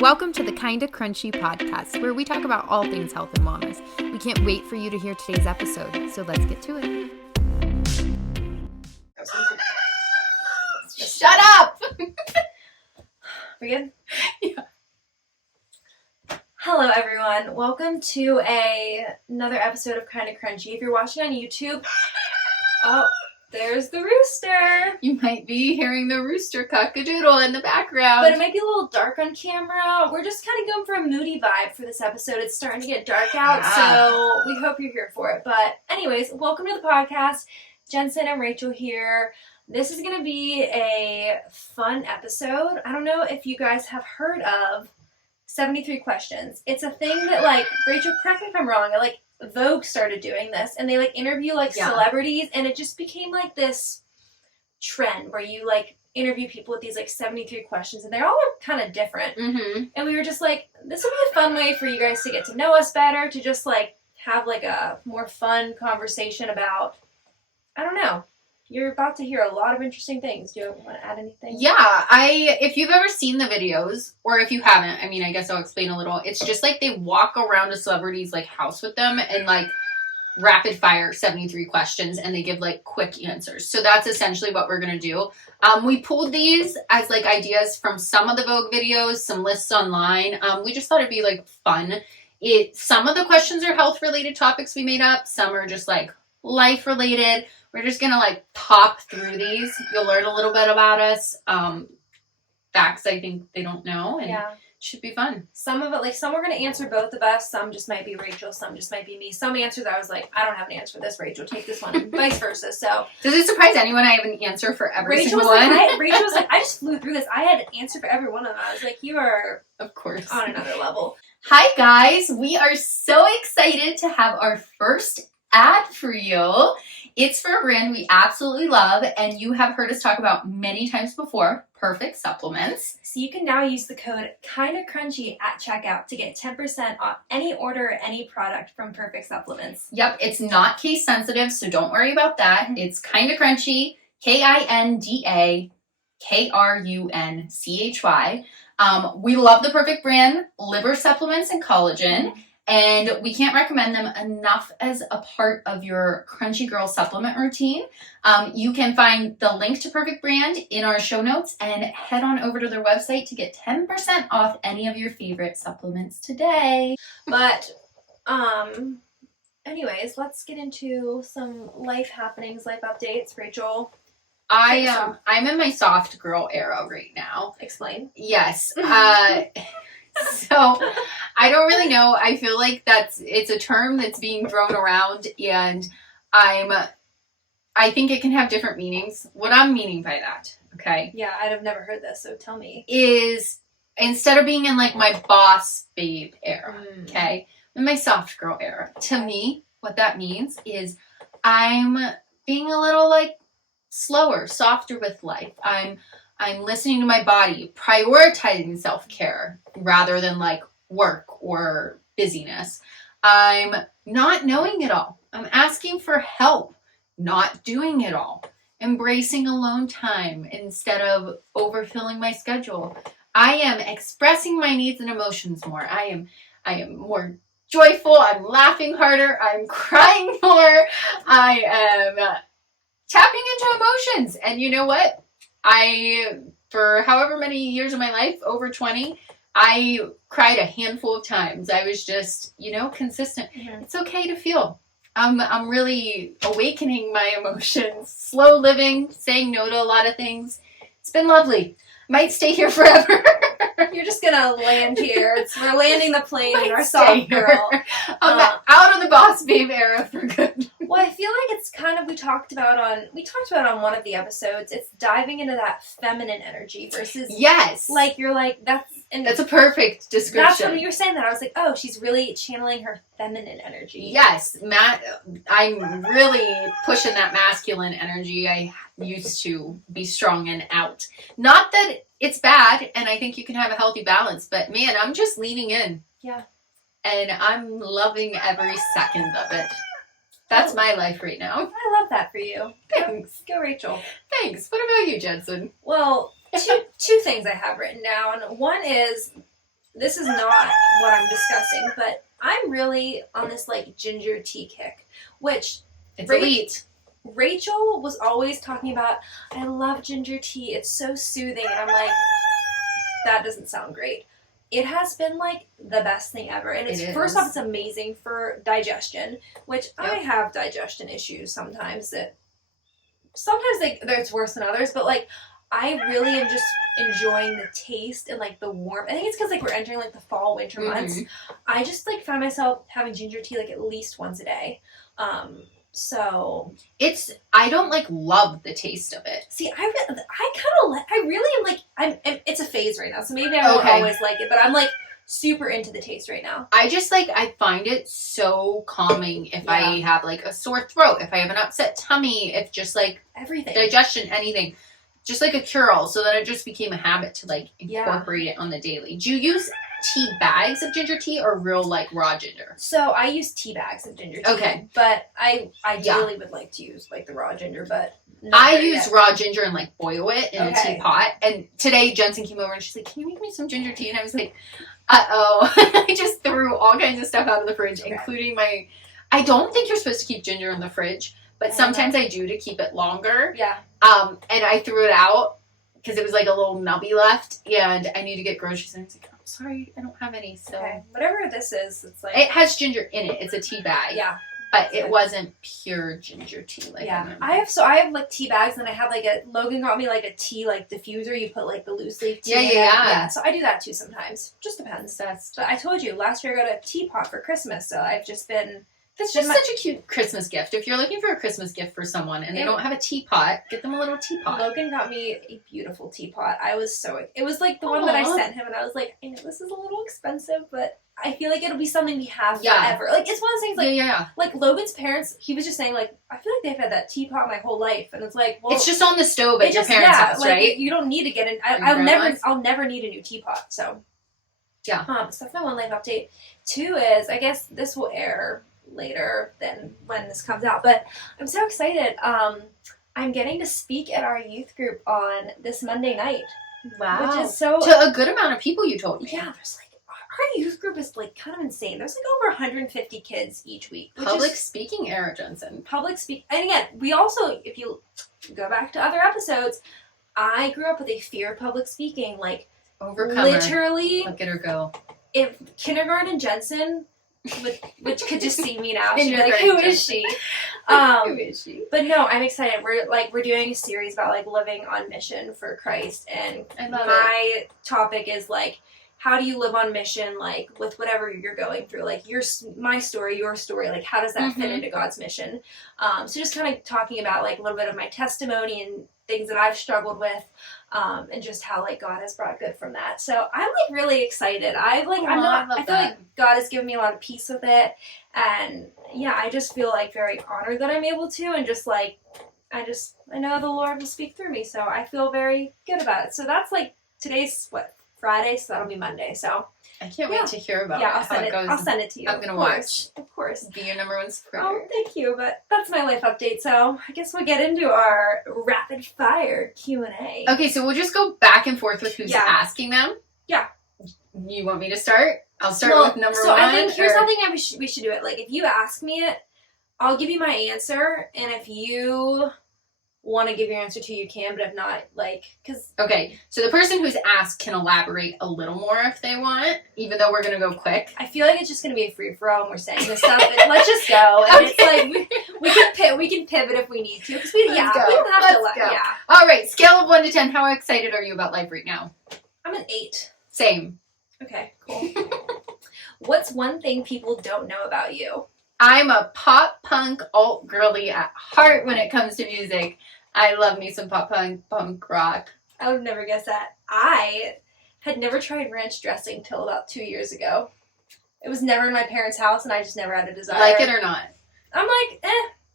Welcome to the Kinda Crunchy podcast, where we talk about all things health and wellness. We can't wait for you to hear today's episode, so let's get to it. Shut up! We good? Yeah. Hello, everyone. Welcome to another episode of Kinda Crunchy. If you're watching on YouTube, oh, there's the rooster. You might be hearing the rooster cock-a-doodle in the background. But it might be a little dark on camera. We're just kind of going for a moody vibe for this episode. It's starting to get dark out, so we hope you're here for it. But anyways, welcome to the podcast. Jensen and Rachel here. This is going to be a fun episode. I don't know if you guys have heard of 73 questions. It's a thing that, Rachel, correct me if I'm wrong, Vogue started doing this, and they, interview, celebrities, and it just became, this trend where you, interview people with these, 73 questions, and they all are kind of different. Mm-hmm. And we were just this would be a fun way for you guys to get to know us better, to just, have, a more fun conversation about, I don't know. You're about to hear a lot of interesting things. Do you want to add anything? Yeah, if you've ever seen the videos, or if you haven't, I guess I'll explain a little. It's just they walk around a celebrity's house with them and rapid fire 73 questions, and they give quick answers. So that's essentially what we're gonna do. We pulled these as ideas from some of the Vogue videos, some lists online. We just thought it'd be fun. Some of the questions are health related topics we made up. Some are just life related. We're just going to pop through these. You'll learn a little bit about us. Facts I think they don't know. And yeah. It should be fun. Some of it, some we're going to answer both of us. Some just might be Rachel. Some just might be me. Some answers I was I don't have an answer for this, Rachel. Take this one. And vice versa. So does it surprise anyone I have an answer for every Rachel single was one? Rachel was I just flew through this. I had an answer for every one of them. I was you are, of course, on another level. Hi, guys. We are so excited to have our first ad for you. It's for a brand we absolutely love, and you have heard us talk about many times before, Perfect Supplements. So you can now use the code KINDACRUNCHY at checkout to get 10% off any order or any product from Perfect Supplements. Yep, it's not case sensitive, so don't worry about that. It's Kinda Crunchy, KINDAKRUNCHY. We love the Perfect brand, liver supplements and collagen. And we can't recommend them enough as a part of your Crunchy Girl supplement routine. You can find the link to Perfect Brand in our show notes and head on over to their website to get 10% off any of your favorite supplements today. But, anyways, let's get into some life happenings, life updates. Rachel. I'm in my soft girl era right now. Explain. Yes. So, I don't really know. I feel it's a term that's being thrown around, and I think it can have different meanings. What I'm meaning by that, okay? Yeah, I'd have never heard this, so tell me. Is instead of being in my boss babe era, okay, in my soft girl era, to me, what that means is I'm being a little slower, softer with life. I'm listening to my body, prioritizing self-care rather than work or busyness. I'm not knowing it all. I'm asking for help, not doing it all. Embracing alone time instead of overfilling my schedule. I am expressing my needs and emotions more. I am more joyful. I'm laughing harder. I'm crying more. I am tapping into emotions. And you know what? For however many years of my life, over 20, I cried a handful of times. I was just, consistent. Mm-hmm. It's okay to feel. I'm really awakening my emotions, slow living, saying no to a lot of things. It's been lovely. Might stay here forever. You're just gonna land here. We're landing the plane in our soft girl. I'm out of the boss babe era for good. Well, I feel it's kind of we talked about on one of the episodes. It's diving into that feminine energy versus yes, that's a perfect description. That's what you were saying. That I was oh, she's really channeling her feminine energy. Yes, I'm really pushing that masculine energy. I used to be strong and out. Not that it's bad, and I think you can have a healthy balance, but man, I'm just leaning in. Yeah. And I'm loving every second of it. That's my life right now. I love that for you. Thanks. Go Rachel. Thanks. What about you, Jensen? Well, two things I have written down. One is this is not what I'm discussing, but I'm really on this like ginger tea kick, which it's elite. Rachel was always talking about, I love ginger tea, it's so soothing, and I'm like, that doesn't sound great. It has been like the best thing ever, and it's first off, it's amazing for digestion, which I have digestion issues sometimes it's worse than others, but like I really am just enjoying the taste and like the warmth. I think it's because like we're entering like the fall winter months. I just like find myself having ginger tea like at least once a day. So I don't like love the taste of it. See, I really am like it's a phase right now, so maybe I won't always like it, but I'm like super into the taste right now. I just like, I find it so calming if I have like a sore throat, if I have an upset tummy, if just like everything, digestion, anything, just like a cure-all. So then it just became a habit to like incorporate it on the daily. Do you use tea bags of ginger tea or real like raw ginger? So I use tea bags of ginger tea. Okay. But I ideally would like to use like the raw ginger, but I use raw ginger and like boil it in a teapot. And today Jensen came over and she's like, can you make me some ginger tea? And I was like, uh-oh. I just threw all kinds of stuff out of the fridge, including I don't think you're supposed to keep ginger in the fridge, but sometimes I do to keep it longer. Yeah. And I threw it out because it was like a little nubby left, and I need to get groceries. And I was like, I'm sorry, I don't have any. So whatever this is, it's like it has ginger in it. It's a tea bag. Yeah. But it wasn't pure ginger tea. Like I have like tea bags, and I have like Logan got me like a tea like diffuser. You put like the loose leaf tea. Yeah. So I do that too sometimes. Just depends. But I told you last year I got a teapot for Christmas, so I've just been. It's just such a cute Christmas gift. If you're looking for a Christmas gift for someone and they don't have a teapot, get them a little teapot. Logan got me a beautiful teapot. It was like the one that I sent him, and I was like, I know this is a little expensive, but I feel like it'll be something we have forever. Like, it's one of those things, like, like Logan's parents, he was just saying, like, I feel like they've had that teapot my whole life, and it's like, well, it's just on the stove at your parents' house, like, right? You don't need to get in. I'll never need a new teapot. So so that's my one life update. 2 is, I guess this will air later than when this comes out, but I'm so excited. I'm getting to speak at our youth group on this Monday night. Wow. Which is so to a good amount of people, you told me. Yeah, there's like our youth group is like kind of insane. There's like over 150 kids each week. Public speaking era, Jensen. And again, we also, if you go back to other episodes, I grew up with a fear of public speaking, like overcomer. Literally, look at her go. If kindergarten Jensen, which could just see me now, she'd be like, who is she? Who is she? But no, I'm excited. We're doing a series about like living on mission for Christ, and my topic is like, how do you live on mission, like with whatever you're going through, like my story, your story, like how does that fit into God's mission? So just kind of talking about like a little bit of my testimony and things that I've struggled with, and just how like God has brought good from that. So I'm like really excited. I feel like God has given me a lot of peace with it, and I just feel like very honored that I'm able to, and just like I know the Lord will speak through me, so I feel very good about it. So that's like today's Friday, so that'll be Monday. So I can't wait to hear about how it goes. I'll send it to you. I'm gonna watch. Of course. Be your number one subscriber. Oh, thank you. But that's my life update. So I guess we'll get into our rapid fire Q&A. Okay, so we'll just go back and forth with who's asking them. Yeah. You want me to start? I'll start with number one. So I think here's something we should do it. Like if you ask me it, I'll give you my answer, and if you want to give your answer to, you can, but if not, okay, so the person who's asked can elaborate a little more if they want, even though we're gonna go quick. I feel like it's just gonna be a free-for-all and we're saying this stuff, and let's just go, and it's like we can pivot if we need to, because we don't have to all right, scale of 1 to 10, how excited are you about life right now? I'm an 8. Same. Okay, cool. What's one thing people don't know about you? I'm a pop punk alt girly at heart when it comes to music. I love me some pop punk rock. I would never guess that. I had never tried ranch dressing till about 2 years ago. It was never in my parents' house, and I just never had a desire. Like it or not? I'm like,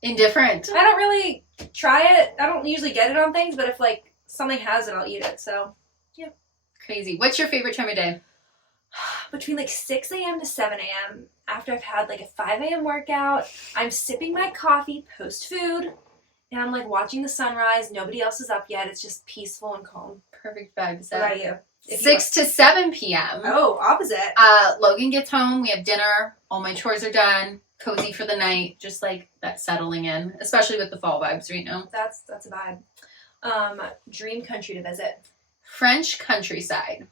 indifferent. I don't really try it. I don't usually get it on things, but if like something has it, I'll eat it. So, yeah. Crazy. What's your favorite time of day? Between like 6 a.m. to 7 a.m. after I've had like a 5 a.m. workout. I'm sipping my coffee post-food, and I'm like watching the sunrise. Nobody else is up yet. It's just peaceful and calm. Perfect vibes. What about you? 6 to 7 p.m. Oh, opposite. Logan gets home. We have dinner. All my chores are done. Cozy for the night. Just like that settling in, especially with the fall vibes right now. That's a vibe. Dream country to visit. French countryside.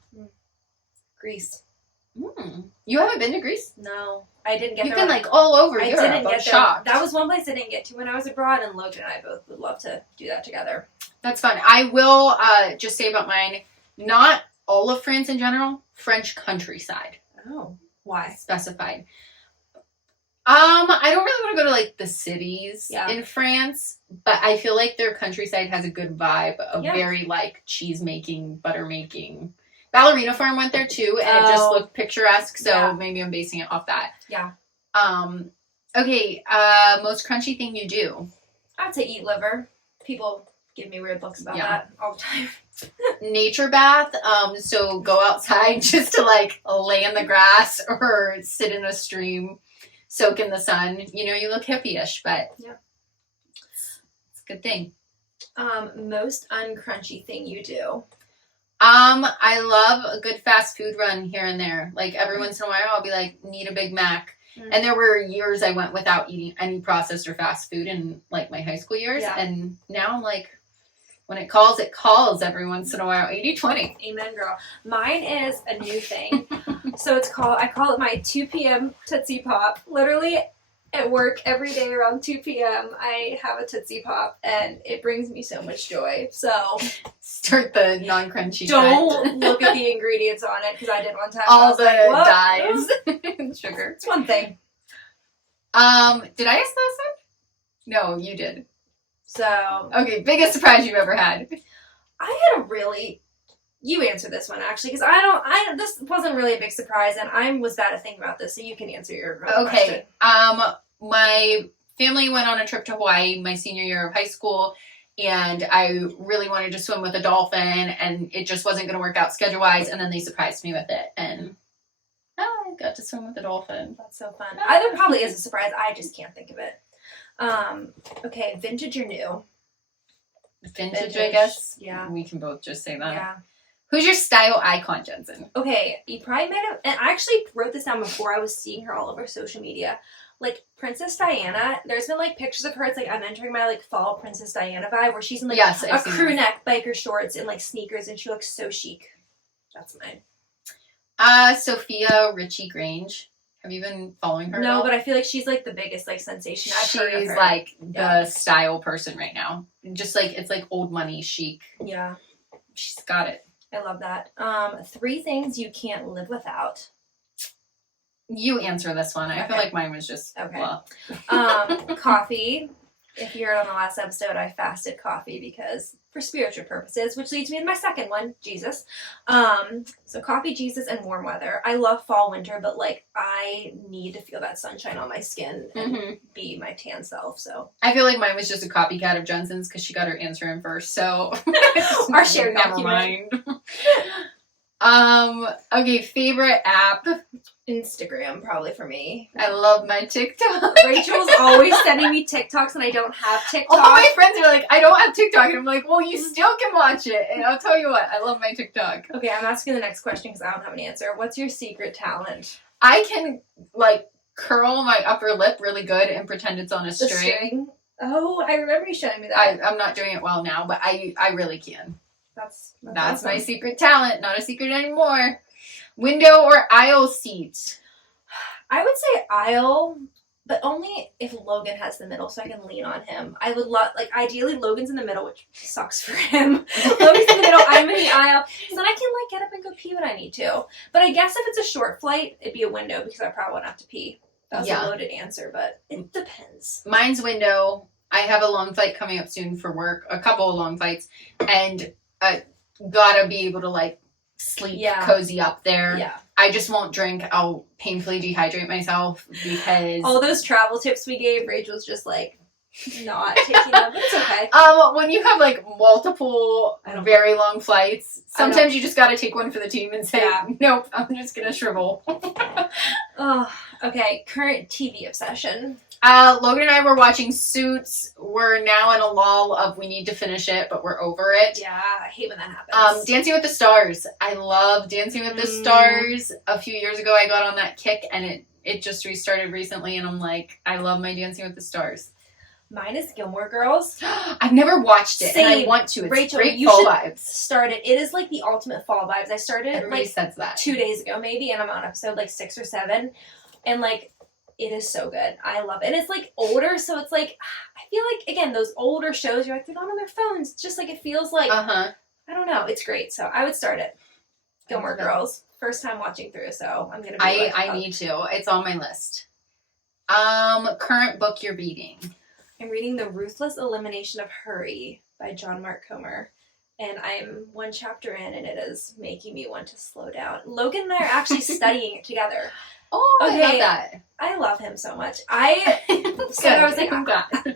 Greece. You haven't been to Greece? No, I didn't get there. You've been like all over Europe. I didn't get there. Shocked. That was one place I didn't get to when I was abroad, and Logan and I both would love to do that together. That's fun. I will just say about mine, not all of France in general, French countryside. Oh, why? Specified. I don't really want to go to like the cities in France, but I feel like their countryside has a good vibe of very like cheese making, butter making. Ballerina Farm went there too, and it just looked picturesque, so maybe I'm basing it off that. Yeah. Okay, most crunchy thing you do? I'd say eat liver. People give me weird looks about that all the time. Nature bath, so go outside just to like lay in the grass or sit in a stream, soak in the sun. You know, you look hippie-ish, but it's a good thing. Most uncrunchy thing you do? I love a good fast food run here and there. Like every once in a while I'll be like, need a Big Mac. And there were years I went without eating any processed or fast food in like my high school years. And now I'm like, when it calls every once in a while. 80-20. Amen, girl. Mine is a new thing. So I call it my 2 p.m. Tootsie Pop. Literally at work every day around 2 p.m. I have a Tootsie Pop, and it brings me so much joy. So start the non-crunchy. Don't look at the ingredients on it, because I did one time. All the dyes and sugar. It's one thing. Did I ask last time? No, you did. So okay, biggest surprise you've ever had? I had a really. You answer this one actually, because this wasn't really a big surprise, and I was bad at thinking about this, so you can answer your own question. My family went on a trip to Hawaii my senior year of high school, and I really wanted to swim with a dolphin, and it just wasn't going to work out schedule-wise, and then they surprised me with it, and I got to swim with a dolphin. That's so fun. Either probably is a surprise. I just can't think of it. Okay, vintage or new? Vintage, I guess. Yeah. We can both just say that. Yeah. Who's your style icon, Jensen? Okay, you probably might have, and I actually wrote this down before I was seeing her all over social media. Like, Princess Diana, there's been, like, pictures of her. It's like, I'm entering my, like, fall Princess Diana vibe, where she's in, like, a crew neck, biker shorts, and, like, sneakers, and she looks so chic. That's mine. Sophia Richie Grange. Have you been following her? No, but I feel like she's, like, the biggest, like, sensation I've heard of her. She's, like, the style person right now. Just, like, it's, like, old money chic. Yeah. She's got it. I love that. 3 things you can't live without. You answer this one. I feel like mine was just blah. Coffee. If you heard on the last episode, I fasted coffee because for spiritual purposes, which leads me to my second one, Jesus. So coffee, Jesus, and warm weather. I love fall, winter, but like I need to feel that sunshine on my skin and be my tan self. So I feel like mine was just a copycat of Jensen's because she got her answer in first. So our shared never document. Mind. Okay, favorite app. Instagram, probably for me. I love my TikTok. Rachel's always sending me TikToks, and I don't have TikTok. All my friends are like, I don't have TikTok. And I'm like, well, you still can watch it. And I'll tell you what, I love my TikTok. Okay, I'm asking the next question because I don't have an answer. What's your secret talent? I can, like, curl my upper lip really good and pretend it's on a string. The string? Oh, I remember you showing me that. I'm not doing it well now, but I really can. That's awesome. My secret talent. Not a secret anymore. Window or aisle seat? I would say aisle, but only if Logan has the middle, so I can lean on him. I would love, like, ideally Logan's in the middle, which sucks for him. Logan's in the middle, I'm in the aisle, so then I can, like, get up and go pee when I need to. But I guess if it's a short flight, it'd be a window because I probably won't have to pee. That was a loaded answer, but it depends. Mine's window. I have a long flight coming up soon for work, a couple of long flights, and gotta be able to, like, sleep cozy up there. Yeah. I just won't drink. I'll painfully dehydrate myself because all those travel tips we gave, Rachel's just like not taking them, but it's okay. When you have like multiple very long flights, sometimes you just gotta take one for the team and say, nope, I'm just gonna shrivel. Oh, okay. Current TV obsession. Logan and I were watching Suits. We're now in a lull of we need to finish it, but we're over it. Yeah, I hate when that happens. Dancing with the Stars. I love Dancing with the Stars. A few years ago, I got on that kick, and it just restarted recently, and I'm like, I love my Dancing with the Stars. Mine is Gilmore Girls. I've never watched it, Same. and I want to. It's Rachel, great you fall should vibes. start it. It is like the ultimate fall vibes. I started Everybody like says that 2 days ago, maybe, and I'm on episode like 6 or 7, and like. It is so good. I love it. And it's like older, so it's like, I feel like, again, those older shows, you're like, they're not on their phones. Just like it feels like, I don't know. It's great. So I would start it. Gilmore Girls. First time watching through, so I'm going to be I need to. It's on my list. Current book you're reading. I'm reading The Ruthless Elimination of Hurry by John Mark Comer. And I'm 1 chapter in, and it is making me want to slow down. Logan and I are actually studying it together. Oh, okay. I love that. I love him so much. I was like,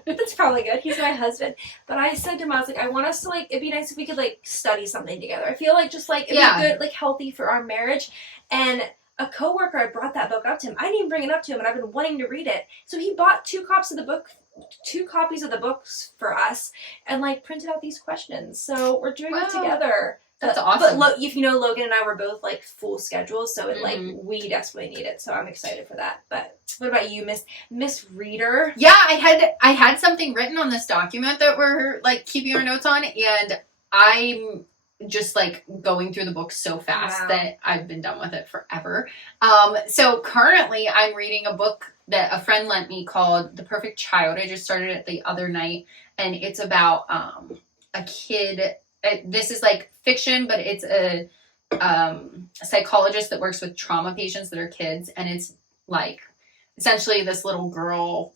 that's probably good. He's my husband. But I said to him, I was like, I want us to, like, it'd be nice if we could, like, study something together. I feel like just, like, it'd be good, like, healthy for our marriage. And a coworker, I brought that book up to him. I didn't even bring it up to him, and I've been wanting to read it. So he bought 2 copies of the books for us, and, like, printed out these questions. So we're doing it together. That's awesome. But if you know, Logan and I were both like full schedules, so it like we desperately need it. So I'm excited for that. But what about you, Miss Reader? Yeah, I had something written on this document that we're like keeping our notes on, and I'm just like going through the book so fast that I've been done with it forever. So currently I'm reading a book that a friend lent me called The Perfect Child. I just started it the other night, and it's about a kid. This is like fiction, but it's a psychologist that works with trauma patients that are kids, and it's like essentially this little girl,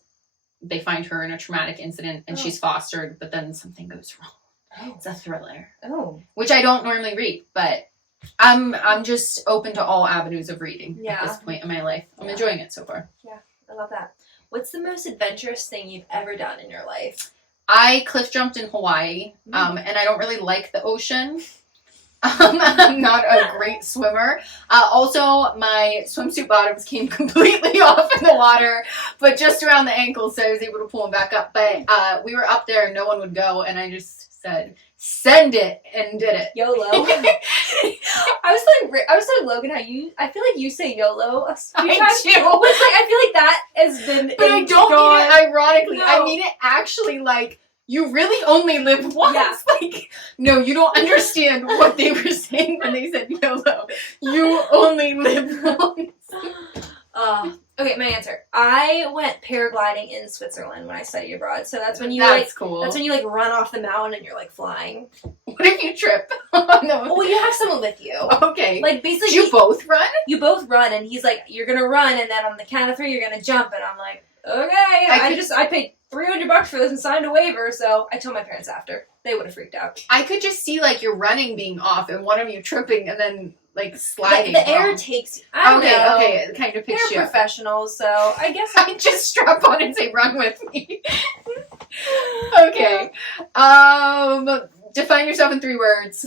they find her in a traumatic incident, and she's fostered, but then something goes wrong. It's a thriller. Which I don't normally read, but I'm just open to all avenues of reading at this point in my life. I'm enjoying it so far. Yeah, I love that. What's the most adventurous thing you've ever done in your life? I cliff jumped in Hawaii, and I don't really like the ocean. I'm not a great swimmer. Also, my swimsuit bottoms came completely off in the water, but just around the ankles, so I was able to pull them back up. But we were up there, and no one would go, and I just said, send it, and did it. YOLO. I was telling Logan I feel like you say YOLO a few times. Do. Which, like, I feel like that has been. But I don't mean it ironically. No. I mean it actually like, you really only live once. Yeah. Like, no, you don't understand what they were saying when they said YOLO. You only live once. Okay, my answer. I went paragliding in Switzerland when I studied abroad. So that's when you cool. That's when you like run off the mountain and you're like flying. What if you trip? No. Well, you have someone with you. Okay. Like basically, you both run? You both run, and he's like, "You're gonna run, and then on the count of 3, you're gonna jump." And I'm like, "Okay." I paid $300 for this and signed a waiver, so I told my parents after. They would have freaked out. I could just see like your running being off and one of you tripping and then like sliding. The air takes you. I don't know. Okay, it kind of picks you They're up. Professionals, so I guess I just strap on and say, "Run with me." Okay. Define yourself in 3 words.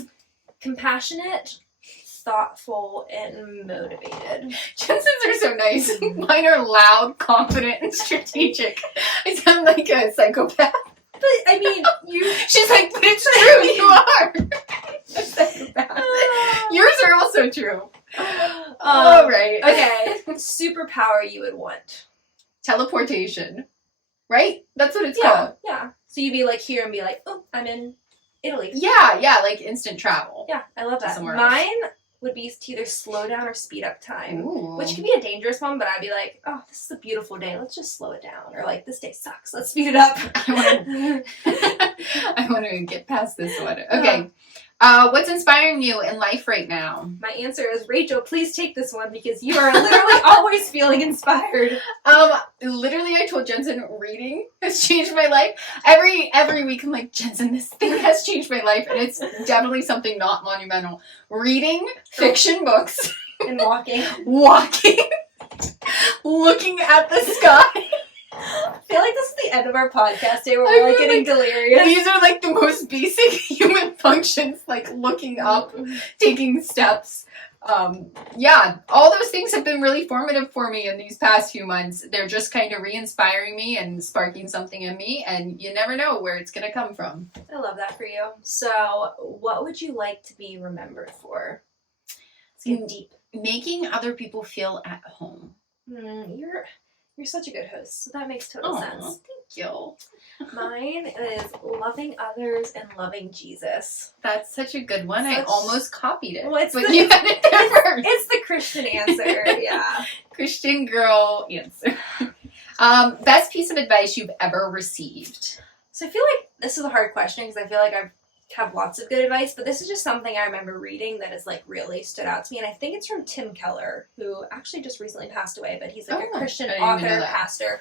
Compassionate, thoughtful, and motivated. Jensen's are so nice. Mine are loud, confident, and strategic. I sound like a psychopath. But, I mean, She's like, but it's true, you are. A psychopath. Yours are also true. All right. Okay. Superpower you would want. Teleportation. Right? That's what it's called. Yeah. So you'd be like here and be like, oh, I'm in Italy. Yeah, like instant travel. Yeah, I love that. Mine would be to either slow down or speed up time. Ooh. Which could be a dangerous one, but I'd be like, oh, this is a beautiful day. Let's just slow it down. Or like, this day sucks. Let's speed it up. I want to get past this one. Okay. What's inspiring you in life right now? My answer is, Rachel, please take this one because you are literally always feeling inspired. Literally, I told Jensen reading has changed my life. Every week I'm like, Jensen, this thing has changed my life, and it's definitely something not monumental. Reading fiction books. And walking. Looking at the sky. I feel like this is the end of our podcast day where we're like getting delirious. These are like the most basic human functions, like looking up, taking steps. Yeah, all those things have been really formative for me in these past few months. They're just kind of re-inspiring me and sparking something in me, and you never know where it's going to come from. I love that for you. So, what would you like to be remembered for? Let's get deep. Making other people feel at home. You're such a good host, so that makes total sense. Thank you. Mine is loving others and loving Jesus. That's such a good one. I almost copied it. Well, but you had it there first. It's the Christian answer, yeah. Christian girl answer. Best piece of advice you've ever received? So I feel like this is a hard question because I feel like I have lots of good advice, but this is just something I remember reading that has like really stood out to me, and I think it's from Tim Keller, who actually just recently passed away, but he's like a Christian author, pastor.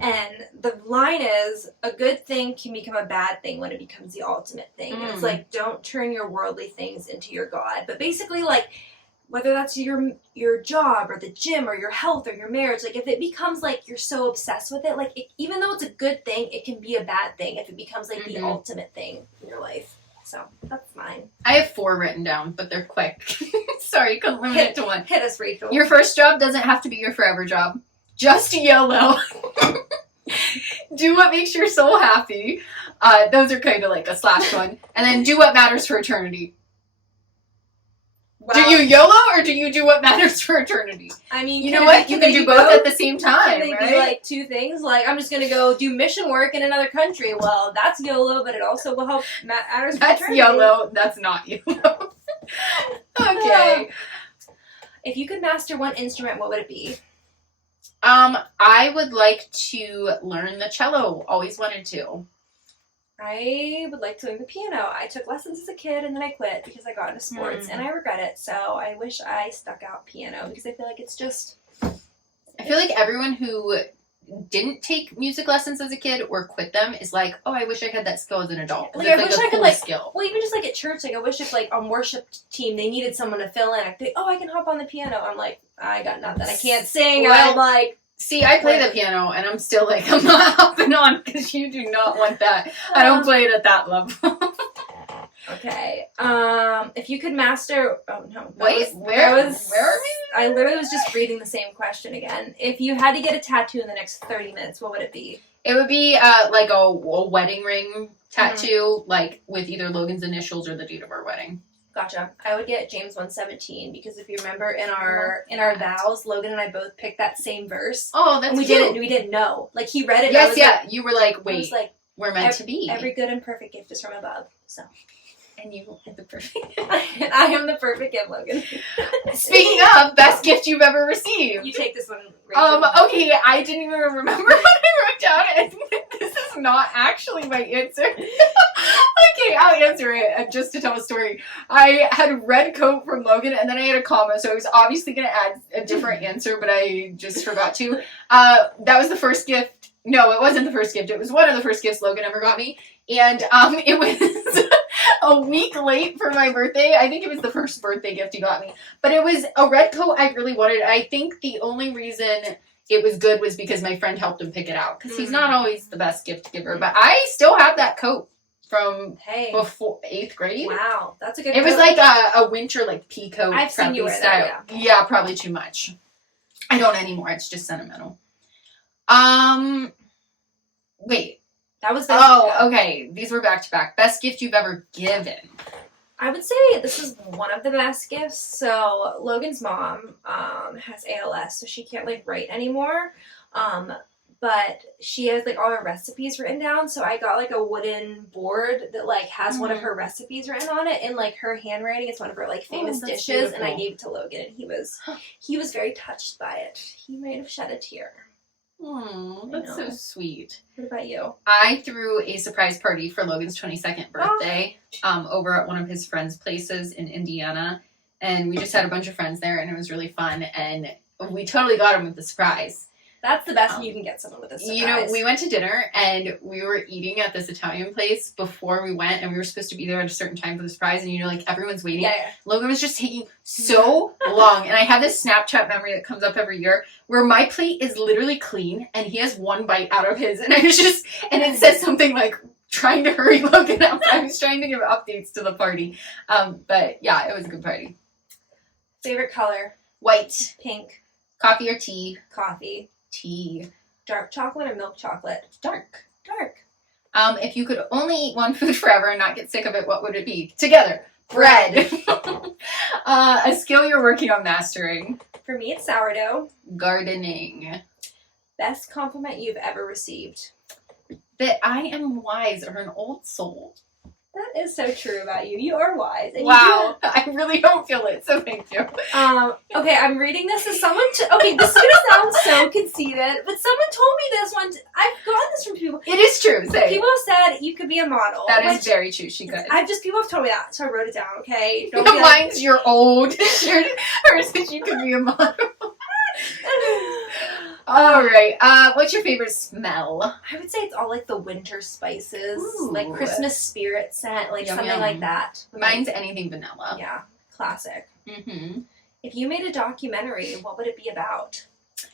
And the line is, a good thing can become a bad thing when it becomes the ultimate thing. And it's like, don't turn your worldly things into your God. But basically, like, whether that's your job or the gym or your health or your marriage, like if it becomes like you're so obsessed with it, like even though it's a good thing, it can be a bad thing if it becomes like the ultimate thing in your life. So that's mine. I have 4 written down, but they're quick. Sorry, couldn't limit it to one. Hit us, Rachel. Your first job doesn't have to be your forever job. Just YOLO. Do what makes your soul happy. Those are kind of like a slash one. And then do what matters for eternity. Wow. Do you YOLO or do you do what matters for eternity? I mean, you know what? You can do both at the same time, can they right? be like 2 things? Like, I'm just going to go do mission work in another country. Well, that's YOLO, but it also will help matters for That's eternity. YOLO. That's not YOLO. Okay. If you could master one instrument, what would it be? I would like to learn the cello. Always wanted to. I would like to learn the piano. I took lessons as a kid and then I quit because I got into sports and I regret it. So I wish I stuck out piano because I feel like it's just... I feel like everyone who didn't take music lessons as a kid or quit them is like, oh, I wish I had that skill as an adult. Like, I wish I could, like, skill. Well, even just, like, at church, like, I wish if, like, on worship team, they needed someone to fill in. I'd be, I can hop on the piano. I'm like, I got nothing. I can't sing. Well, I'm like... See, I play the piano, and I'm still like, I'm not hopping on, because you do not want that. I don't play it at that level. Okay. If you could master... Oh, no. Wait, where are we? I literally was just reading the same question again. If you had to get a tattoo in the next 30 minutes, what would it be? It would be, like, a wedding ring tattoo, like, with either Logan's initials or the date of our wedding. Gotcha. I would get James 1:17 because if you remember in our vows, Logan and I both picked that same verse. Oh, that's and we didn't know. Like he read it. Yes, yeah. Like, you were like, wait, we're meant to be. Every good and perfect gift is from above. So. And you are the perfect. I am the perfect gift, Logan. Speaking of best gift you've ever received. You take this one, Rachel. Okay, I didn't even remember what I wrote down, and this is not actually my answer. Okay, I'll answer it just to tell a story. I had a red coat from Logan, and then I had a comma, so I was obviously going to add a different answer, but I just forgot to. That was the first gift. No, it wasn't the first gift. It was one of the first gifts Logan ever got me, and it was a week late for my birthday. I think it was the first birthday gift he got me, but it was a red coat I really wanted. I think the only reason it was good was because my friend helped him pick it out, because he's not always the best gift giver, but I still have that coat from before 8th grade. Wow, that's a good It was like a winter like pea coat. I've seen you wear style. That, yeah, probably too much. I don't anymore. It's just sentimental. Wait. That was okay. These were back to back. Best gift you've ever given. I would say this is one of the best gifts. So Logan's mom has ALS, so she can't like write anymore. But she has like all her recipes written down. So I got like a wooden board that like has one of her recipes written on it in like her handwriting. It's one of her like famous dishes, beautiful. And I gave it to Logan, and he was very touched by it. He might have shed a tear. Oh, that's so sweet. What about you? I threw a surprise party for Logan's 22nd birthday over at one of his friends' places in Indiana. And we just had a bunch of friends there, and it was really fun. And we totally got him with the surprise. That's the best when you can get someone with a surprise. You know, we went to dinner, and we were eating at this Italian place before we went, and we were supposed to be there at a certain time for the surprise, and you know, like, everyone's waiting. Yeah. Logan was just taking so long, and I have this Snapchat memory that comes up every year where my plate is literally clean, and he has one bite out of his, and I was just, and it says something like, trying to hurry Logan up. I was trying to give updates to the party. But yeah, it was a good party. Favorite color? White. Pink. Coffee or tea? Coffee. Tea. Dark chocolate or milk chocolate? Dark. Dark. If you could only eat one food forever and not get sick of it, what would it be? Together. Bread. A skill you're working on mastering. For me, it's sourdough. Gardening. Best compliment you've ever received? That I am wise or an old soul. That is so true about you. You are wise. And Wow. I really don't feel it, so thank you. Okay, I'm reading this as someone... okay, this is going to sound so conceited, but someone told me this one... I've gotten this from people. It is true. Say. People have said you could be a model. That is very true. She could. People have told me that, so I wrote it down, okay? Don't Mine's your old. Hers is you could be a model. All right. What's your favorite smell? I would say it's all like the winter spices, Ooh. like Christmas spirit scent, like Yum, something yum. like that. Mine's anything vanilla. Yeah, classic. Mm-hmm. If you made a documentary, what would it be about?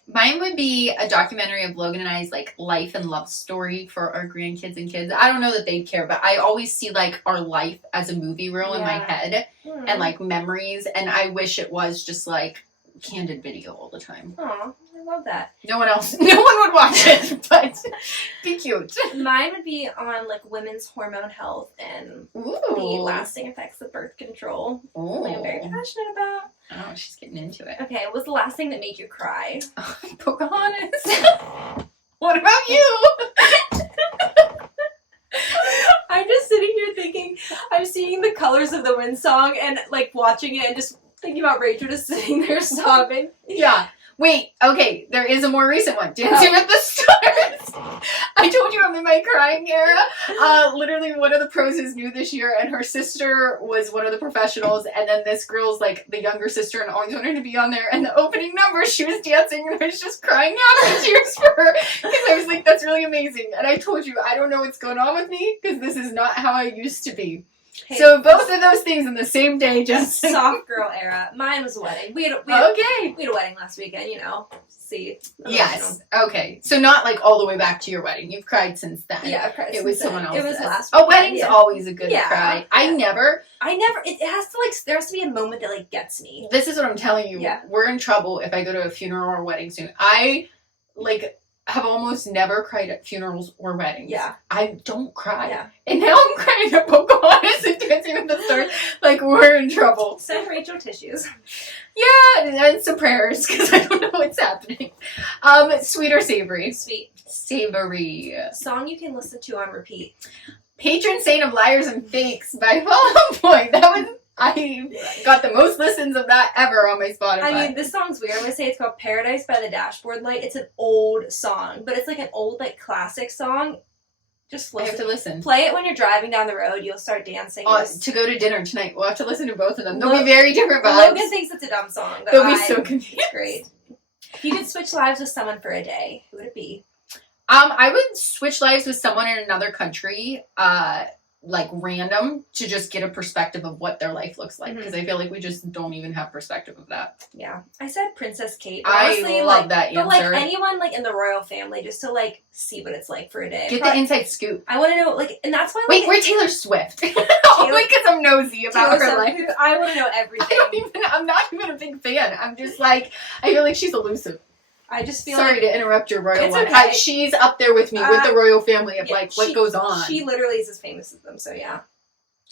Mine would be a documentary of Logan and I's like life and love story for our grandkids and kids. I don't know that they'd care, but I always see like our life as a movie reel in my head and like memories, and I wish it was just like candid video all the time. Aw, I love that. No one would watch it, but be cute. Mine would be on like women's hormone health and the lasting effects of birth control. Something I'm very passionate about. Oh, she's getting into it. Okay, what's the last thing that made you cry? Oh, Pocahontas. What about you? I'm just sitting here thinking, I'm seeing the Colors of the Wind song and like watching it and just thinking about Rachel just sitting there sobbing. Yeah. Wait, okay, there is a more recent one. Dancing with the Stars. I told you I'm in my crying era. Literally one of the pros is new this year, and her sister was one of the professionals, and then this girl's like the younger sister and always wanted to be on there, and the opening number, she was dancing, and I was just crying out in tears for her, because I was like, that's really amazing. And I told you, I don't know what's going on with me, because this is not how I used to be. Hey, so both of those things in the same day, just soft girl era. Mine was a wedding. We had a wedding last weekend. You know, see. Yes. Okay. So not like all the way back to your wedding. You've cried since then. Yeah, I've cried. It was someone else. It was last. Oh, wedding's always a good cry. Yeah. I never. It has to like. There has to be a moment that like gets me. This is what I'm telling you. Yeah. We're in trouble if I go to a funeral or wedding soon. I like have almost never cried at funerals or weddings. Yeah. I don't cry. Yeah. And now I'm crying at Pocahontas and Dancing with the Stars. Like, we're in trouble. Send Rachel tissues. Yeah, and some prayers, because I don't know what's happening. Sweet or savory? Sweet. Savory. Song you can listen to on repeat. Patron Saint of Liars and Fakes by Fall Out Boy. That was... I got the most listens of that ever on my Spotify. I mean, this song's weird. I'm going to say it's called Paradise by the Dashboard Light. It's an old song, but it's like an old, like, classic song. Just listen. I have to listen. Play it when you're driving down the road. You'll start dancing. To go to dinner tonight. We'll have to listen to both of them. They'll be very different vibes. Logan thinks it's a dumb song. But They'll be so confused. It's great. If you could switch lives with someone for a day, who would it be? I would switch lives with someone in another country, like random, to just get a perspective of what their life looks like, because I feel like we just don't even have perspective of that. Yeah, I said Princess Kate. Honestly, I love that answer. But like anyone like in the royal family, just to like see what it's like for a day. Get the inside scoop. I want to know, like, and that's why. Wait, we're Taylor Swift. Only because I'm nosy about her life. I want to know everything. I'm not even a big fan. I'm just like, I feel like she's elusive. I just feel Sorry to interrupt your royal it's one. okay. She's up there with me with the royal family of like what goes on. She literally is as famous as them, so yeah.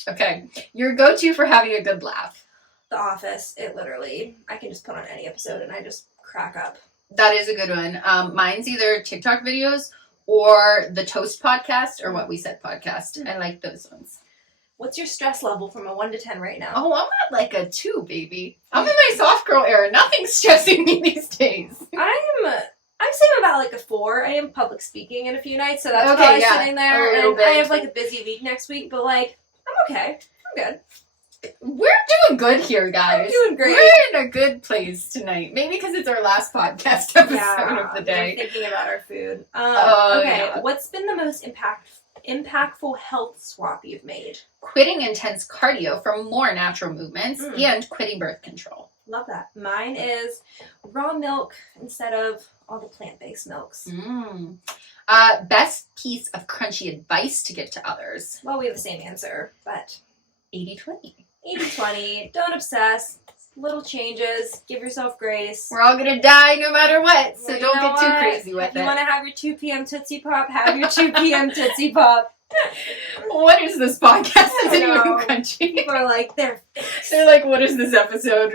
Okay. Your go-to for having a good laugh. The Office. It literally, I can just put on any episode and I just crack up. That is a good one. Mine's either TikTok videos or the Toast podcast or What We Said podcast. I like those ones. What's your stress level from a 1 to 10 right now? Oh, I'm at like a 2, baby. I'm in my soft girl era. Nothing's stressing me these days. I'm saying about like a 4. I am public speaking in a few nights, so that's probably sitting there. And I have like a busy week next week, but like, I'm okay. I'm good. We're doing good here, guys. I'm doing great. We're in a good place tonight. Maybe because it's our last podcast episode of the day. We're thinking about our food. Okay. Yeah. What's been the most impactful health swap you've made? Quitting intense cardio for more natural movements and quitting birth control. Love that. Mine is raw milk instead of all the plant-based milks. Best piece of crunchy advice to give to others. Well, we have the same answer, but 80-20. 80-20. Don't obsess. little changes. Give yourself grace. We're all gonna die no matter what, so Well, don't know get too what? crazy with If you it. want to have your 2 p.m. Tootsie Pop, have your 2 p.m. Tootsie Pop. What is this podcast? Is it even know. Krunchy? People are like, they're like, what is this episode?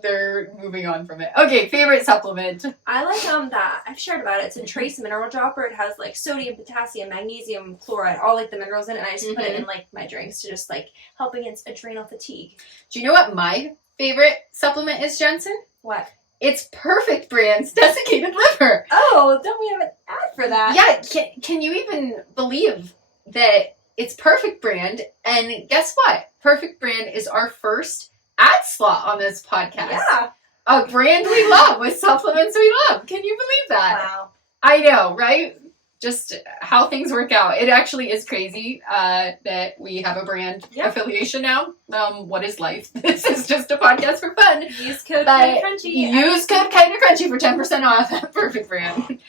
They're moving on from it. Okay, favorite supplement. I like that I've shared about it. It's a Trace mineral dropper. It has like sodium, potassium, magnesium, chloride, all like the minerals in it. And I just put it in like my drinks to just like help against adrenal fatigue. Do you know what my favorite supplement is, Jensen? What? It's Perfect Brand's desiccated liver. Oh, don't we have an ad for that? Yeah, can you even believe that it's Perfect Brand? And guess what? Perfect Brand is our first ad slot on this podcast. Yeah. A brand we love with supplements we love. Can you believe that? Wow. I know, right? Just how things work out. It actually is crazy that we have a brand affiliation now. What is life? This is just a podcast for fun. Use code Krunchy. Use code Krunchy for 10% off at Perfect Brand.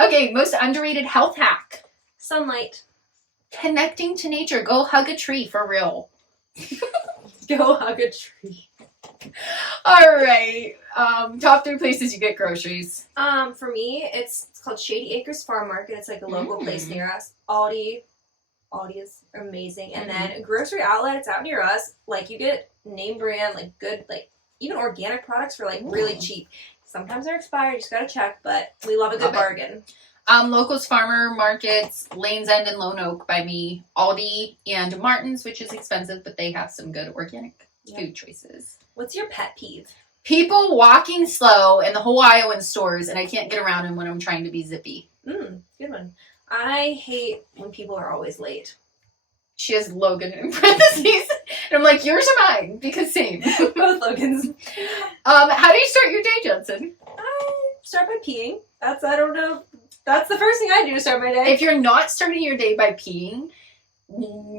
Okay, most underrated health hack. Sunlight. Connecting to nature. Go hug a tree for real. Go hug a tree. All right. Top 3 places you get groceries. For me, it's called Shady Acres Farm Market. It's like a local place near us. Aldi is amazing. And then grocery outlet, it's out near us. Like you get name brand, like good, like even organic products for like really cheap. Sometimes they're expired, you just gotta check, but we love a good bargain. Locals Farmer Markets, Lane's End and Lone Oak by me, Aldi and Martin's, which is expensive, but they have some good organic food choices. What's your pet peeve? People walking slow in the Hawaiian stores, and I can't get around them when I'm trying to be zippy. Good one. I hate when people are always late. She has Logan in parentheses, and I'm like, yours or mine? Because same. Both Logans. How do you start your day, Jensen? I start by peeing. I don't know. That's the first thing I do to start my day. If you're not starting your day by peeing,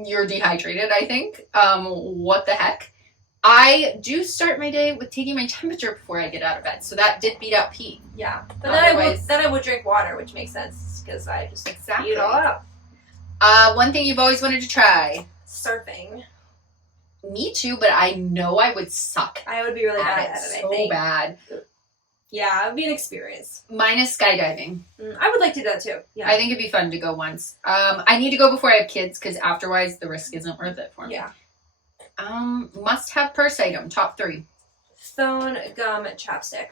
you're dehydrated, I think. What the heck? I do start my day with taking my temperature before I get out of bed, so that did beat out pee. Yeah, but then I would drink water, which makes sense because I just pee it all out. One thing you've always wanted to try. Surfing. Me too, but I know I would suck. I would be really bad at it, so I think. bad. Yeah, it would be an experience. Mine is skydiving. I would like to do that too. Yeah. I think it'd be fun to go once. I need to go before I have kids because afterwards the risk isn't worth it for me. Yeah. Must have purse item, top 3. Phone, gum, chapstick.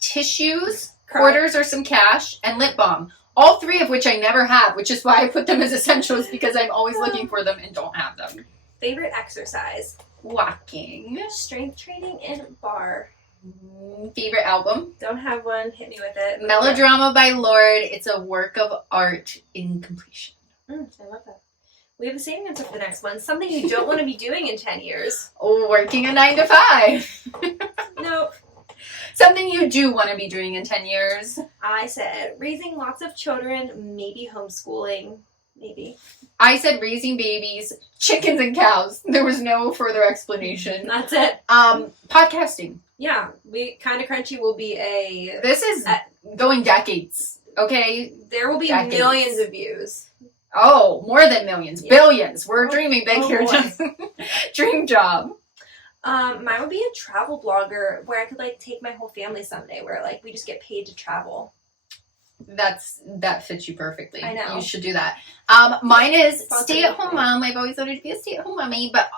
Tissues, quarters or some cash, and lip balm. All 3 of which I never have, which is why I put them as essentials because I'm always looking for them and don't have them. Favorite exercise? Walking. Strength training and bar. Favorite album? Don't have one. Hit me with it. Melodrama by Lorde. It's a work of art in completion. I love that. We have the same answer for the next one. Something you don't want to be doing in 10 years. Working a 9 to 5. Nope. Something you do want to be doing in 10 years. I said raising lots of children, maybe homeschooling. Maybe. I said raising babies, chickens and cows. There was no further explanation. That's it. Podcasting. Yeah, we Kinda Krunchy will be a... This is going decades, okay? There will be decades. millions of views. Oh, more than millions. Yeah. Billions. We're dreaming big here. Dream job. Mine would be a travel blogger where I could like take my whole family someday where like we just get paid to travel. That fits you perfectly. I know. You should do that. Mine is stay-at-home mom. I've always wanted to be a stay-at-home mommy, but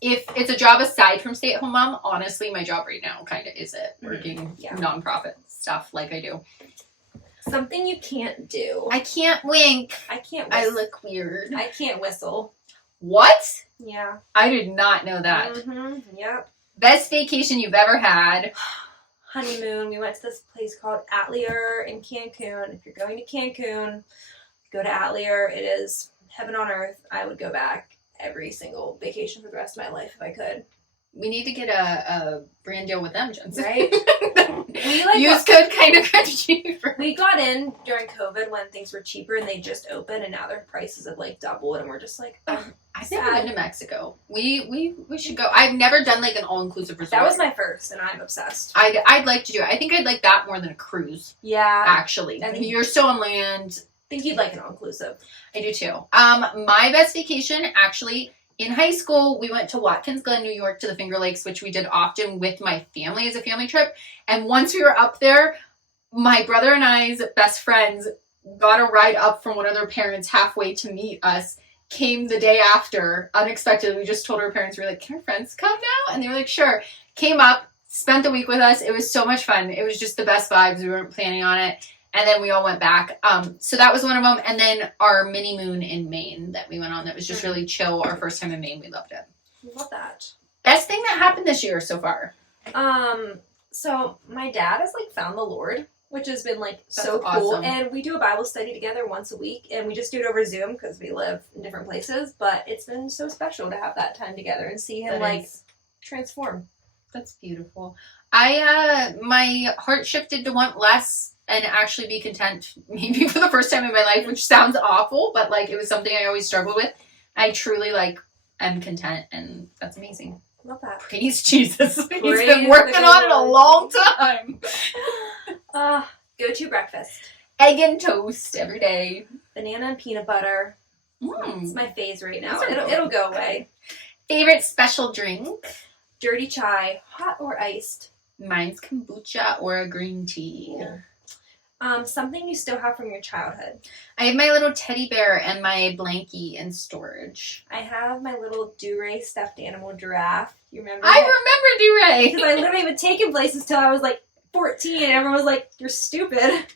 if it's a job aside from stay-at-home mom, honestly, my job right now kind of is it. Working nonprofit stuff like I do. Something you can't do. I can't wink. I can't whistle. I look weird. I can't whistle. What? Yeah. I did not know that. Yep. Best vacation you've ever had? Honeymoon. We went to this place called Atelier in Cancun. If you're going to Cancun, go to Atelier. It is heaven on earth. I would go back every single vacation for the rest of my life if I could. We need to get a brand deal with them, Jensen. Right? Use code Kinda Krunchy. We got in during COVID when things were cheaper and they just opened and now their prices have like doubled and we're just like, I've never been to Mexico. We should go. I've never done like an all-inclusive resort. That was my first and I'm obsessed. I'd like to do it. I think I'd like that more than a cruise. Yeah. Actually. I think you're still on land. I think you'd like an all-inclusive. I do too. My best vacation actually in high school, we went to Watkins Glen, New York, to the Finger Lakes, which we did often with my family as a family trip. And once we were up there, my brother and I's best friends got a ride up from one of their parents halfway to meet us. Came the day after, unexpectedly. We just told our parents, we were like, can our friends come now? And they were like, sure. Came up, spent the week with us. It was so much fun. It was just the best vibes. We weren't planning on it. And then we all went back. So that was one of them. And then our mini moon in Maine that we went on that was just really chill. Our first time in Maine. We loved it. Love that. Best thing that happened this year so far. So my dad has like found the Lord, which has been like That's so cool. awesome. And we do a Bible study together once a week, and we just do it over Zoom because we live in different places. But it's been so special to have that time together and see him transform. That's beautiful. My heart shifted to want less and actually be content, maybe for the first time in my life, which sounds awful, but like it was something I always struggled with. I truly am content, and that's amazing. Love that. Praise Jesus. He's Praise been working on it a long time. Go-to breakfast. Egg and toast every day. Banana and peanut butter. It's my phase right now. It'll go away. Favorite special drink? Dirty chai, hot or iced? Mine's kombucha or a green tea. Yeah. Something you still have from your childhood. I have my little teddy bear and my blankie in storage. I have my little Duray stuffed animal giraffe. You remember? I remember Duray. Because I literally would take him places till I was like 14, and everyone was like, "You're stupid."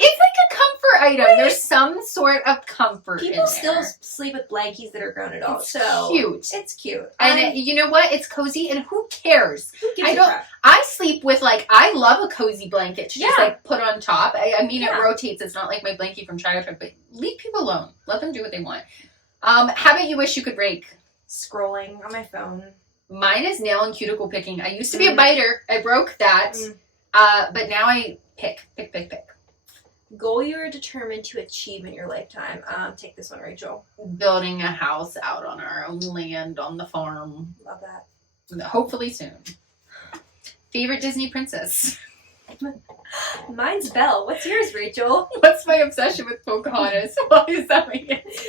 It's like a comfort item. Right? There's some sort of comfort. People still sleep with blankies that are grown adults. It's cute. It's cute. And you know what? It's cozy, and who cares? Who gives a crap? I sleep with I love a cozy blanket to just put on top. I mean, it rotates. It's not like my blankie from childhood, but leave people alone. Let them do what they want. Habit you wish you could break? Scrolling on my phone. Mine is nail and cuticle picking. I used to be a biter. I broke that. But now I pick. Goal you are determined to achieve in your lifetime. Take this one, Rachel. Building a house out on our own land on the farm. Love that. Hopefully soon. Favorite Disney princess? Mine's Belle. What's yours, Rachel? What's my obsession with Pocahontas? Why is that my answer?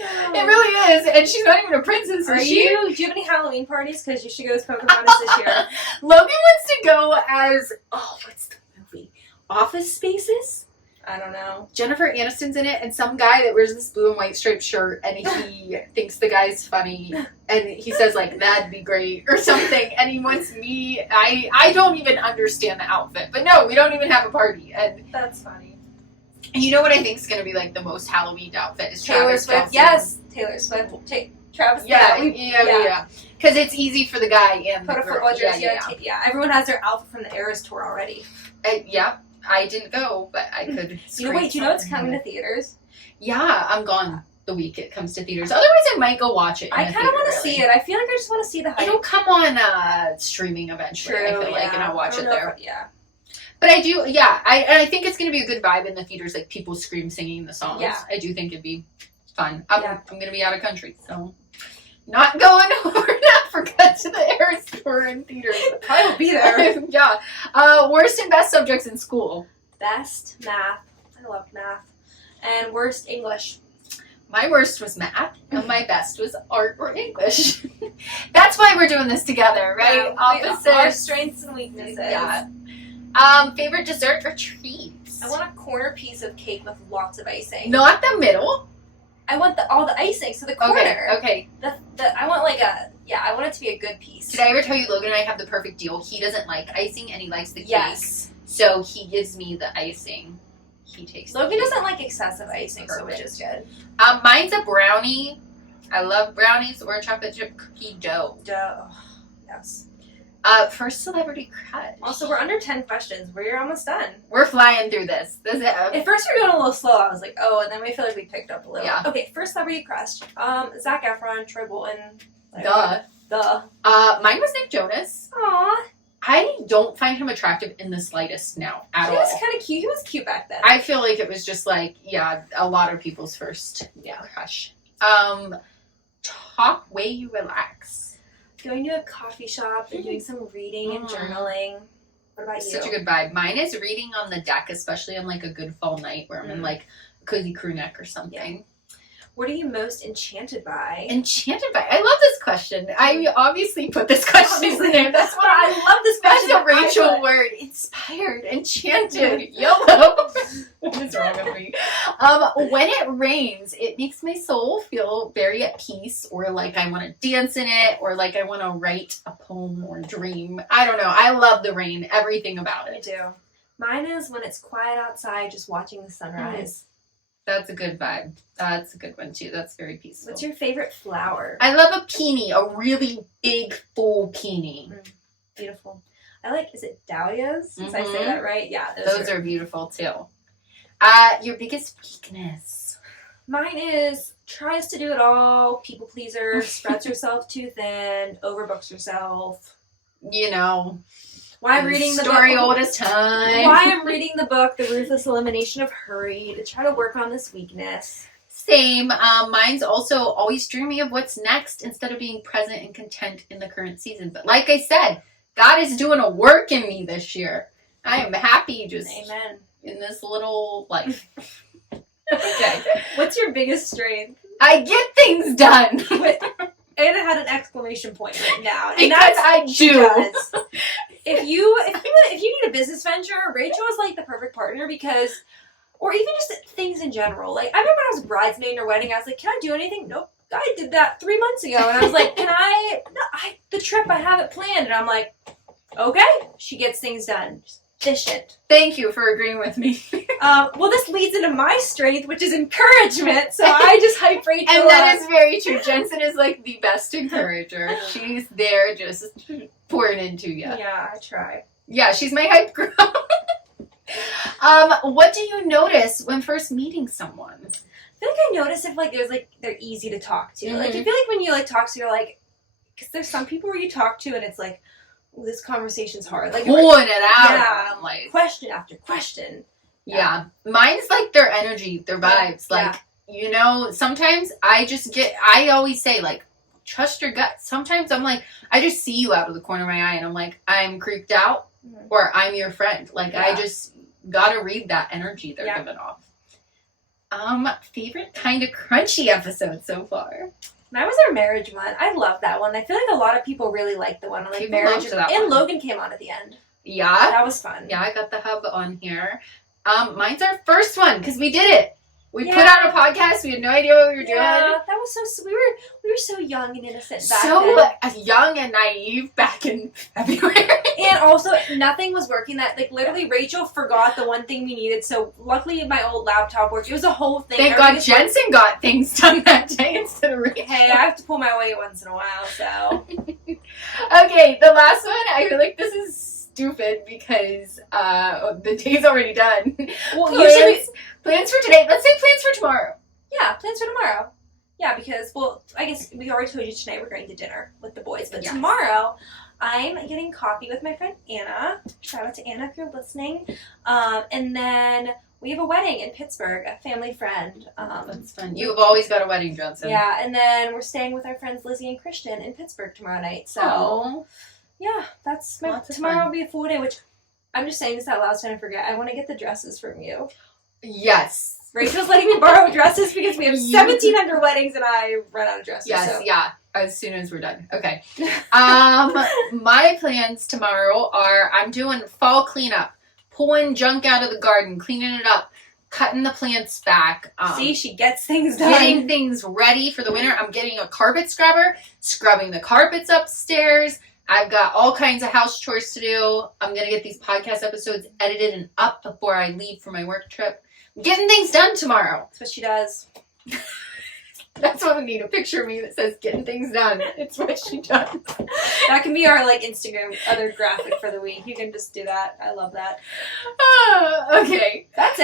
It really is, and she's not even a princess. Do you have any Halloween parties? Because you should go as Pocahontas this year. Logan wants to go as what's the movie? Office Spaces. I don't know. Jennifer Aniston's in it, and some guy that wears this blue and white striped shirt, and he thinks the guy's funny, and he says that'd be great or something, and he wants me. I don't even understand the outfit, but no, we don't even have a party, and that's funny. You know what I think is going to be the most Halloween outfit is Taylor Swift. Yes, Taylor Swift. Travis. Yeah. Because it's easy for the guy and put a football jersey on. Yeah, everyone has their outfit from the Eras tour already. I didn't go, but I could. Do you know it's coming to theaters? Yeah, I'm gone the week it comes to theaters. Otherwise, I might go watch it. I kind of want to see it. I feel like I just want to see the hype. It'll come on streaming eventually. I feel and I'll watch it there. But I do, I think it's going to be a good vibe in the theaters, people scream singing the songs. Yeah. I do think it'd be fun. I'm going to be out of country, so not going over to Africa to the Eras tour in theaters. I will be there. Worst and best subjects in school? Best math. I loved math. And worst English. My worst was math, and my best was art or English. That's why we're doing this together, right? Opposites. Our strengths and weaknesses. Yeah. Favorite dessert or treats? I want a corner piece of cake with lots of icing. Not the middle. I want all the icing, so the corner. Okay. I want I want it to be a good piece. Did I ever tell you Logan and I have the perfect deal? He doesn't like icing and he likes the cake. Yes. So he gives me the icing. He takes Logan doesn't like excessive icing, so which is good. Mine's a brownie. I love brownies or chocolate chip cookie dough. Yes. First celebrity crush. Also, we're under 10 questions. We're almost done. We're flying through this. At first we were going a little slow. I was like, and then we feel like we picked up a little. Yeah. Okay, first celebrity crush. Zac Efron, Troy Bolton. Duh. Mine was Nick Jonas. Aw. I don't find him attractive in the slightest now at all. He was kind of cute. He was cute back then. I feel like it was just a lot of people's first crush. Top way you relax. Going to a coffee shop and doing some reading and journaling. What about you? Such a good vibe. Mine is reading on the deck, especially on a good fall night where I'm in a cozy crew neck or something. What are you most enchanted by? Enchanted by? I love this question. I obviously put this question in there. That's what I love this question. That's a Rachel word. Inspired, enchanted, YOLO. What is wrong with me? When it rains, it makes my soul feel very at peace, or like I want to dance in it, or like I want to write a poem or dream. I don't know. I love the rain. Everything about it. I do. Mine is when it's quiet outside, just watching the sunrise. That's a good vibe. That's a good one too. That's very peaceful. What's your favorite flower? I love a peony, a really big, full peony. Beautiful. I like, is it dahlias? Did I say that right? Yeah. Those are beautiful too. Your biggest weakness? Mine is tries to do it all, people pleaser, spreads herself too thin, overbooks herself. You know. Why I'm reading the story book, old as time. Why I'm reading the book, The Ruthless Elimination of Hurry, to try to work on this weakness. Same. Mine's also always dreaming of what's next instead of being present and content in the current season. But like I said, God is doing a work in me this year. I am happy just Amen. In this little life. Okay. What's your biggest strength? I get things done. Anna had an exclamation point right now. And because I do. If you need a business venture, Rachel is like the perfect partner because, or even just things in general. Like I remember when I was a bridesmaid in her wedding, I was like, "Can I do anything?" Nope. I did that 3 months ago, and I was like, "Can I?" No, the trip I have it planned, and I'm like, "Okay." She gets things done. Just efficient. Thank you for agreeing with me. Well, this leads into my strength, which is encouragement. So I just hype Rachel and that is very true. Jensen is like the best encourager. She's there just pouring into you. Yeah, I try. Yeah, she's my hype girl. What do you notice when first meeting someone? I feel like I notice if they're easy to talk to. Like I feel like when you talk to, you're like, because there's some people where you talk to and it's like, oh, this conversation's hard. Like pulling it out. Yeah, I'm like question after question. Yeah. Mine's like their energy, their vibes. Like, you know, sometimes I always say like, trust your gut. Sometimes I'm like, I just see you out of the corner of my eye and I'm like, I'm creeped out or I'm your friend. Like I just gotta read that energy they're giving off. Favorite kind of Krunchy episode so far? Mine was our marriage one. I love that one. I feel like a lot of people really like the one on like marriage. And Logan came on at the end. Yeah. That was fun. Yeah, I got the hub on here. Mine's our first one because we did it. We put out a podcast. We had no idea what we were doing. Yeah, that was so. We were so young and innocent back then. So young and naive back in February. And also, nothing was working. That literally, Rachel forgot the one thing we needed. So luckily, my old laptop worked. It was a whole thing. Thank God Jensen got things done that day instead of Rachel. Hey, I have to pull my weight once in a while. So okay, the last one. I feel like this is stupid because the day's already done. Well, plans for today. Let's say plans for tomorrow. Yeah, plans for tomorrow. Yeah, because, I guess we already told you tonight we're going to dinner with the boys. But tomorrow, I'm getting coffee with my friend Anna. Shout out to Anna if you're listening. And then we have a wedding in Pittsburgh, a family friend. That's fun. You've always got a wedding, Jensen. Yeah, and then we're staying with our friends Lizzie and Christian in Pittsburgh tomorrow night. So, yeah, that's tomorrow will be a full day, which I'm just saying this out loud so I don't forget. I want to get the dresses from you. Yes. Rachel's letting me borrow dresses because we have 1,700 weddings and I run out of dresses. Yes, as soon as we're done. Okay. My plans tomorrow are I'm doing fall cleanup, pulling junk out of the garden, cleaning it up, cutting the plants back. See, she gets things done. Getting things ready for the winter. I'm getting a carpet scrubber, scrubbing the carpets upstairs. I've got all kinds of house chores to do. I'm going to get these podcast episodes edited and up before I leave for my work trip. Getting things done tomorrow. That's what she does. That's what we need, a picture of me that says getting things done. It's what she does. That can be our Instagram other graphic for the week. You can just do that. I love that. Okay. That's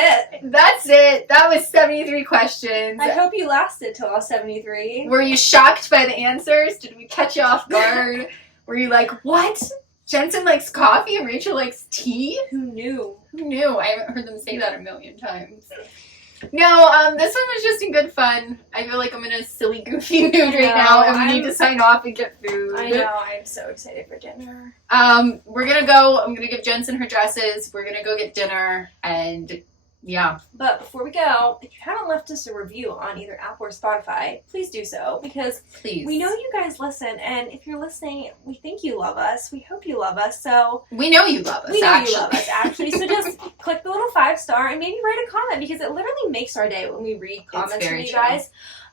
it. That was 73 questions. I hope you lasted till all 73. Were you shocked by the answers? Did we catch you off guard? Were you like, what? Jensen likes coffee and Rachel likes tea? Who knew? I haven't heard them say that a million times. No, this one was just in good fun. I feel like I'm in a silly, goofy mood right now, and we need to sign off and get food. I know. I'm so excited for dinner. We're gonna go. I'm gonna give Jensen her dresses. We're gonna go get dinner, and Yeah. But before we go, if you haven't left us a review on either Apple or Spotify, please do so, because we know you guys listen, and if you're listening, we think you love us. We hope you love us. So we know you love us. We know you love us, actually. So just click the little 5-star and maybe write a comment, because it literally makes our day when we read comments from you guys.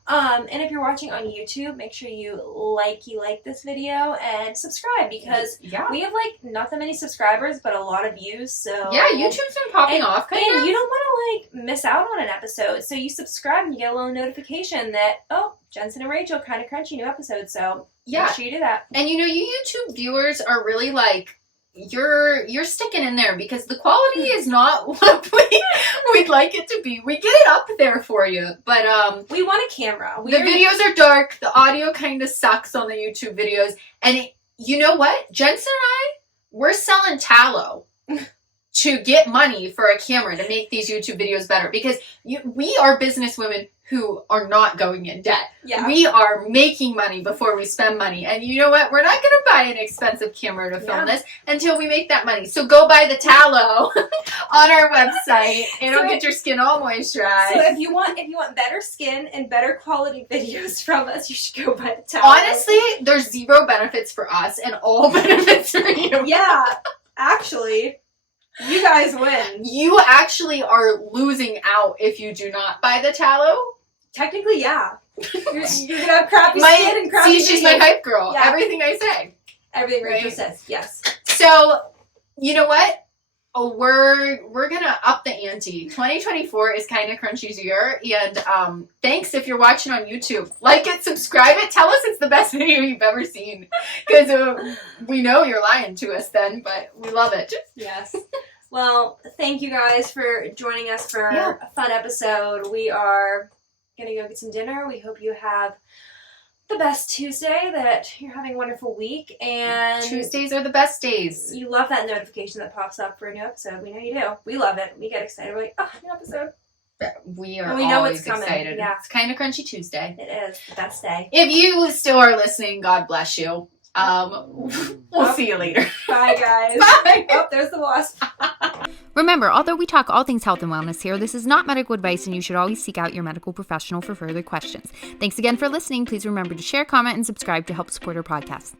And if you're watching on YouTube, make sure you like this video and subscribe, because we have like not that many subscribers, but a lot of views. So yeah, YouTube's been popping off. And you don't want to like miss out on an episode, so you subscribe and you get a little notification that Jensen and Rachel kind of crunchy new episode. So make sure you do that. And you YouTube viewers are really like, you're sticking in there, because the quality is not what we'd like it to be. We get it up there for you, but we want a camera. The videos are dark. The audio kind of sucks on the YouTube videos. And you know what? Jensen and I, we're selling tallow to get money for a camera to make these YouTube videos better, because we are businesswomen who are not going in debt. Yeah. We are making money before we spend money. And you know what? We're not going to buy an expensive camera to film this until we make that money. So go buy the tallow on our website. It'll get your skin all moisturized. So if you want better skin and better quality videos from us, you should go buy the tallow. Honestly, there's 0 benefits for us and all benefits for you. Yeah, actually. You guys win. You actually are losing out if you do not buy the tallow. Technically, yeah. You're gonna have crappy skin and crappy videos. She's my hype girl. Yeah. Everything I say. Everything Rachel says, yes. So, you know what? We're gonna up the ante. 2024 is kind of Crunchy's year, and thanks if you're watching on YouTube. Like it, subscribe it, tell us it's the best video you've ever seen, because we know you're lying to us then, but we love it. Yes. Well, thank you guys for joining us for a fun episode. We are gonna go get some dinner. We hope you have the best Tuesday, that you're having a wonderful week, and Tuesdays are the best days. You love that notification that pops up for a new episode. We know you do. We love it. We get excited. We're like, new episode. We are know always what's coming. excited. Yeah. It's kind of Crunchy Tuesday. It is the best day. If you still are listening, God bless you. We'll see you later. Bye, guys. Bye. Oh, there's the wasp. Remember, although we talk all things health and wellness here, this is not medical advice, and you should always seek out your medical professional for further questions. Thanks again for listening. Please remember to share, comment, and subscribe to help support our podcast.